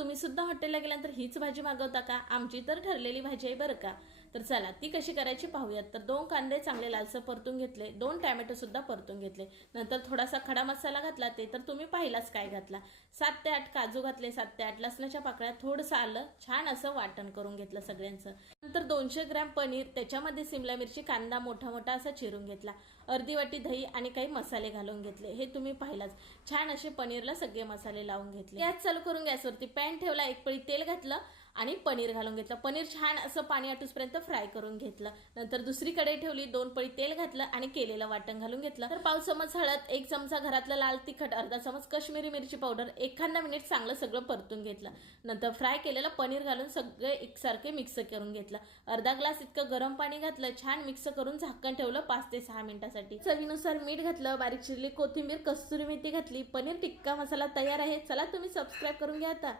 तुम्ही सुद्धा हॉटेलला गेल्यानंतर हीच भाजी मागवता का? आमची तर ठरलेली भाजी आहे बरं का. तर चला ती कशी करायची पाहूयात. तर 2 कांदे चांगले लालसर परतून घेतले, 2 टॅमॅटो सुद्धा परतून घेतले, नंतर थोडासा खडा मसाला घातला, ते तर तुम्ही पाहिलाच काय घातला. 7 ते 8 काजू घातले, 7 ते 8 लसणाच्या पाकळ्या, थोडंसं आलं, छान असं वाटण करून घेतलं सगळ्यांचं. नंतर 200 ग्रॅम पनीर, त्याच्यामध्ये सिमला मिरची, कांदा मोठा मोठा असा चिरून घेतला, अर्धी वाटी दही आणि काही मसाले घालून घेतले, हे तुम्ही पाहिलाच. छान असे पनीरला सगळे मसाले लावून घेतले. गॅस चालू करून गॅसवरती पॅन ठेवला, 1 पळी तेल घातलं आणि पनीर घालून घेतलं. पनीर छान असं पाणी आटूसपर्यंत फ्राय करून घेतलं. नंतर दुसरी कढई ठेवली, 2 पळी तेल घातलं आणि केलेलं वाटण घालून घेतलं. तर पाव चमच हळद, 1 चमचा घरातलं लाल तिखट, अर्धा चमच काश्मीरी मिरची पावडर, 1 मिनिट चांगलं सगळं परतून घेतलं. नंतर फ्राय केलेलं पनीर घालून सगळे एकसारखे मिक्स करून घेतलं. अर्धा ग्लास इतकं गरम पाणी घातलं, छान मिक्स करून झाकण ठेवलं 5 ते 6 मिनिटासाठी. चवीनुसार मीठ घातलं, बारीक चिरलेली कोथिंबीर, कस्तुरी मेथी घातली. पनीर टिक्का मसाला तयार आहे. चला तुम्ही सबस्क्राईब करून घ्या आता.